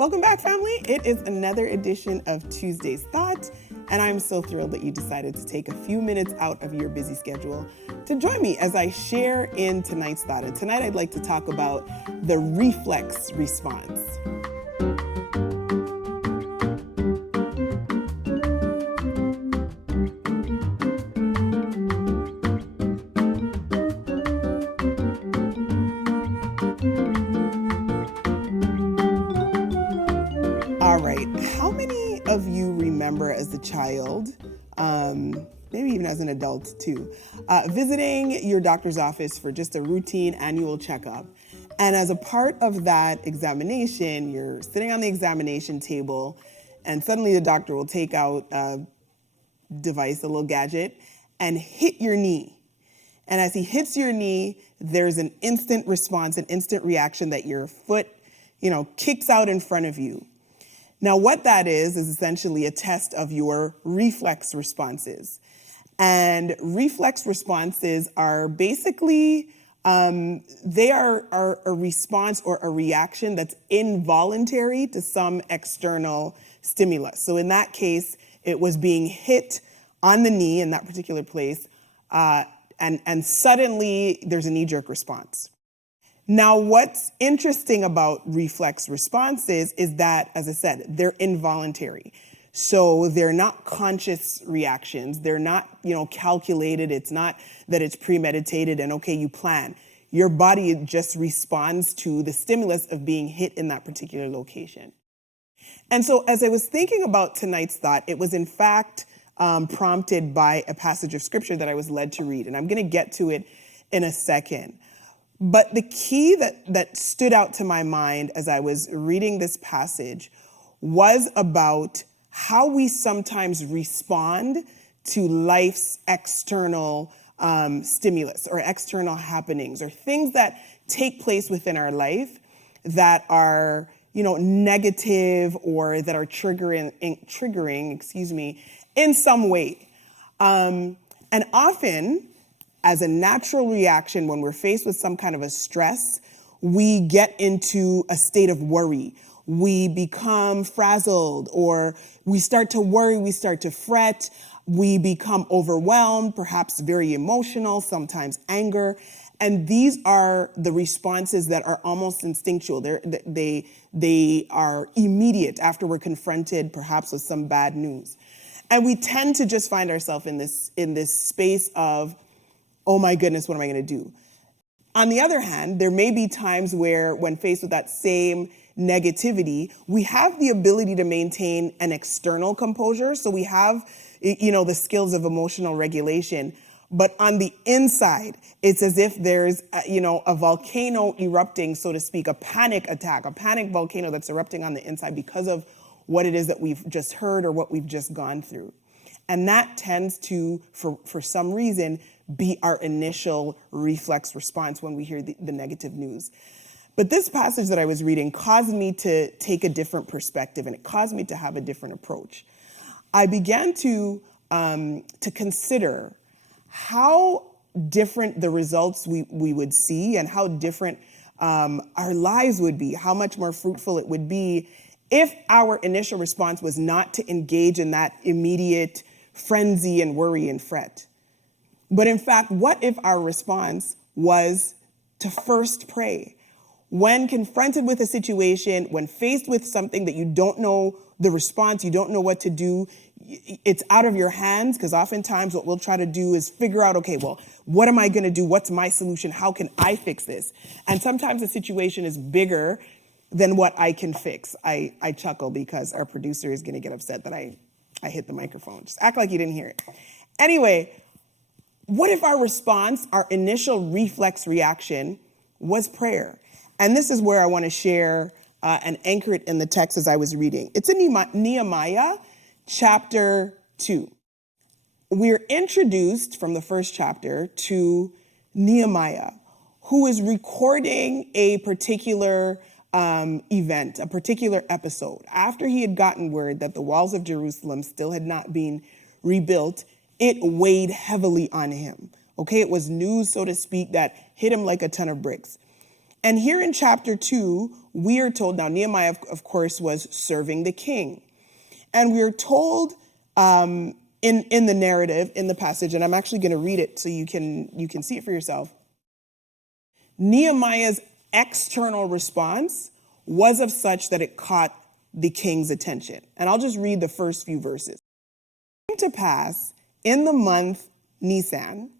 Welcome back, family. It is another edition of Tuesday's Thought, and I'm so thrilled that you decided to take a few minutes out of your busy schedule to join me as I share in tonight's thought. And tonight I'd like to talk about the reflex response. All right, how many of you remember as a child, maybe even as an adult too, visiting your doctor's office for just a routine annual checkup? And as a part of that examination, you're sitting on the examination table and suddenly the doctor will take out a device, a little gadget, and hit your knee. And as he hits your knee, there's an instant response, an instant reaction that your foot, kicks out in front of you. Now, what that is essentially a test of your reflex responses. And reflex responses are basically, they are a response or a reaction that's involuntary to some external stimulus. So in that case, it was being hit on the knee in that particular place, and suddenly there's a knee-jerk response. Now, what's interesting about reflex responses is that, as I said, they're involuntary. So they're not conscious reactions. They're not, calculated. It's not that it's premeditated and, okay, you plan. Your body just responds to the stimulus of being hit in that particular location. And so as I was thinking about tonight's thought, it was in fact prompted by a passage of scripture that I was led to read. And I'm going to get to it in a second. But the key that stood out to my mind as I was reading this passage was about how we sometimes respond to life's external stimulus or external happenings or things that take place within our life that are, negative or that are triggering, in some way. And often, as a natural reaction, when we're faced with some kind of a stress, we get into a state of worry. We become frazzled, or we start to worry, we start to fret, we become overwhelmed, perhaps very emotional, sometimes anger. And these are the responses that are almost instinctual. They are immediate after we're confronted perhaps with some bad news. And we tend to just find ourselves in this space of, oh my goodness, what am I going to do? On the other hand, there may be times where when faced with that same negativity, we have the ability to maintain an external composure. So we have, the skills of emotional regulation. But on the inside, it's as if there's, a volcano erupting, so to speak, a panic attack, a panic volcano that's erupting on the inside because of what it is that we've just heard or what we've just gone through. And that tends to, for some reason, be our initial reflex response when we hear the negative news. But this passage that I was reading caused me to take a different perspective, and it caused me to have a different approach. I began to consider how different the results we would see and how different our lives would be, how much more fruitful it would be if our initial response was not to engage in that immediate frenzy and worry and fret. But in fact, what if our response was to first pray? When confronted with a situation, when faced with something that you don't know the response, you don't know what to do, it's out of your hands, because oftentimes what we'll try to do is figure out, okay, well, what am I going to do? What's my solution? How can I fix this? And sometimes the situation is bigger than what I can fix. I chuckle because our producer is going to get upset that I hit the microphone. Just act like you didn't hear it. Anyway, what if our response, our initial reflex reaction was prayer? And this is where I want to share and anchor it in the text as I was reading. It's in Nehemiah chapter 2. We're introduced from the first chapter to Nehemiah, who is recording a particular event, a particular episode. After he had gotten word that the walls of Jerusalem still had not been rebuilt, it weighed heavily on him. Okay, it was news, so to speak, that hit him like a ton of bricks. And here in chapter 2, we are told, now Nehemiah, of course, was serving the king. And we are told in the narrative, in the passage, and I'm actually going to read it so you can see it for yourself. Nehemiah's external response was of such that it caught the king's attention. And I'll just read the first few verses. It came to pass in the month Nisan,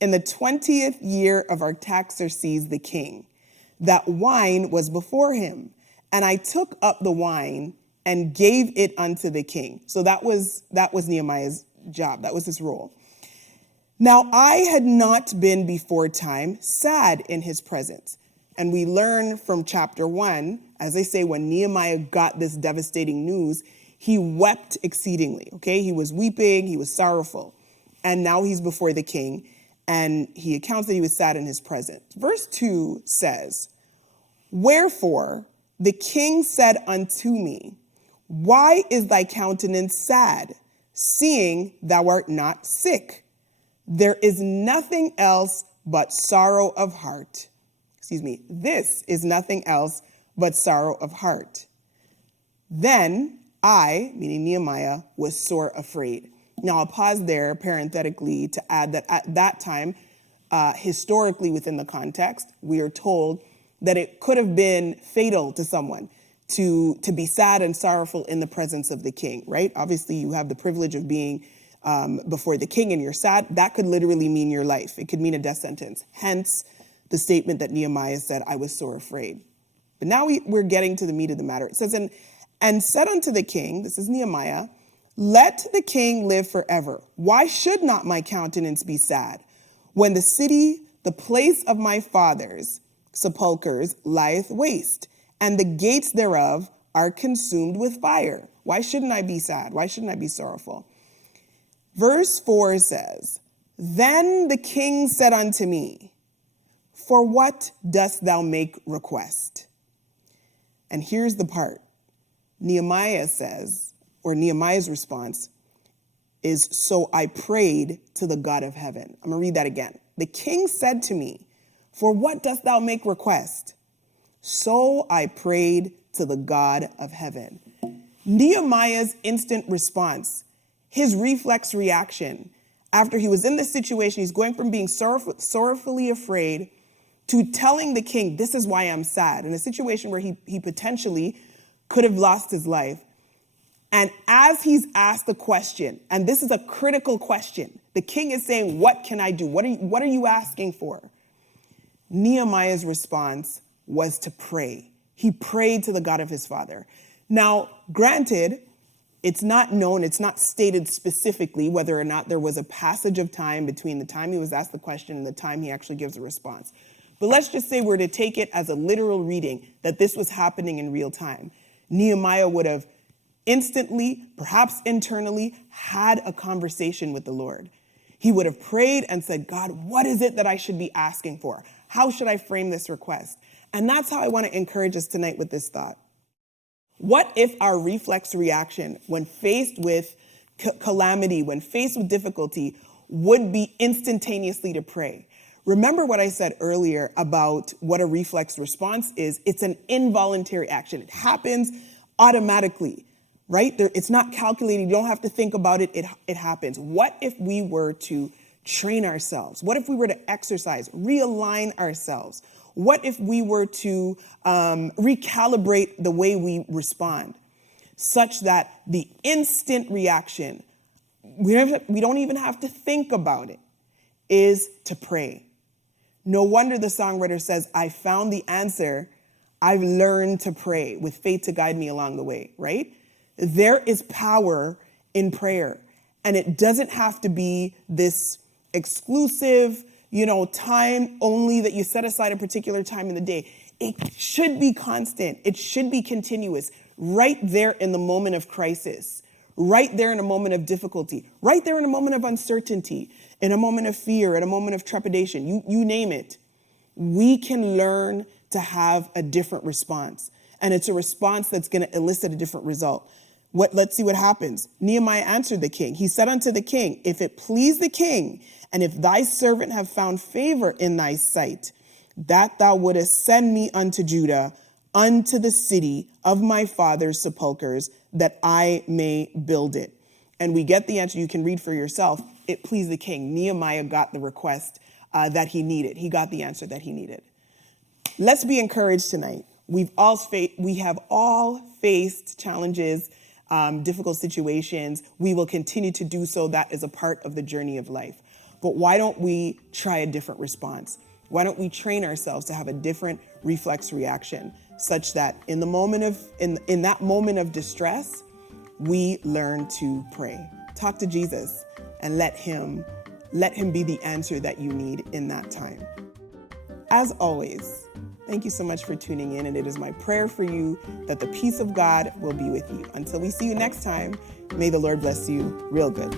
in the 20th year of Artaxerxes the king, that wine was before him. And I took up the wine and gave it unto the king. So that was Nehemiah's job. That was his role. Now I had not been before time sad in his presence. And we learn from chapter 1, as I say, when Nehemiah got this devastating news, he wept exceedingly, okay? He was weeping, he was sorrowful. And now he's before the king, and he accounts that he was sad in his presence. Verse 2 says, wherefore the king said unto me, why is thy countenance sad, seeing thou art not sick? There is nothing else but sorrow of heart. This is nothing else but sorrow of heart. Then I, meaning Nehemiah, was sore afraid. Now I'll pause there parenthetically to add that at that time, historically within the context, we are told that it could have been fatal to someone to be sad and sorrowful in the presence of the king, right? Obviously you have the privilege of being before the king and you're sad. That could literally mean your life. It could mean a death sentence. Hence the statement that Nehemiah said, I was sore afraid. But now we're getting to the meat of the matter. It says, and said unto the king, this is Nehemiah, let the king live forever. Why should not my countenance be sad when the city, the place of my fathers' sepulchres, lieth waste, and the gates thereof are consumed with fire? Why shouldn't I be sad? Why shouldn't I be sorrowful? Verse 4 says, then the king said unto me, for what dost thou make request? And here's the part. Nehemiah says, or Nehemiah's response is, so I prayed to the God of heaven. I'm going to read that again. The king said to me, for what dost thou make request? So I prayed to the God of heaven. Nehemiah's instant response, his reflex reaction, after he was in this situation, he's going from being sorrowfully afraid to telling the king, this is why I'm sad, in a situation where he potentially could have lost his life. And as he's asked the question, and this is a critical question, the king is saying, what can I do? What are you asking for? Nehemiah's response was to pray. He prayed to the God of his father. Now, granted, it's not known, it's not stated specifically whether or not there was a passage of time between the time he was asked the question and the time he actually gives a response. But let's just say we're to take it as a literal reading that this was happening in real time. Nehemiah would have instantly, perhaps internally, had a conversation with the Lord. He would have prayed and said, God, what is it that I should be asking for? How should I frame this request? And that's how I want to encourage us tonight with this thought. What if our reflex reaction when faced with calamity, when faced with difficulty, would be instantaneously to pray? Remember what I said earlier about what a reflex response is. It's an involuntary action. It happens automatically, right? It's not calculated. You don't have to think about it. It happens. What if we were to train ourselves? What if we were to exercise, realign ourselves? What if we were to recalibrate the way we respond such that the instant reaction, we don't even have to think about it, is to pray? No wonder the songwriter says, I found the answer. I've learned to pray with faith to guide me along the way, right? There is power in prayer, and it doesn't have to be this exclusive, time only that you set aside a particular time in the day. It should be constant. It should be continuous, right there in the moment of crisis, right there in a moment of difficulty, right there in a moment of uncertainty, in a moment of fear, in a moment of trepidation, you name it. We can learn to have a different response. And it's a response that's going to elicit a different result. Let's see what happens. Nehemiah answered the king. He said unto the king, if it please the king, and if thy servant have found favor in thy sight, that thou wouldest send me unto Judah, unto the city of my father's sepulchres, that I may build it. And we get the answer. You can read for yourself. It pleased the king. Nehemiah got the request that he needed. He got the answer that he needed. Let's be encouraged tonight. We have all faced challenges, difficult situations. We will continue to do so. That is a part of the journey of life. But why don't we try a different response? Why don't we train ourselves to have a different reflex reaction, such that in that moment of distress, we learn to pray. Talk to Jesus and let him be the answer that you need in that time. As always, thank you so much for tuning in, and it is my prayer for you that the peace of God will be with you. Until we see you next time, may the Lord bless you real good.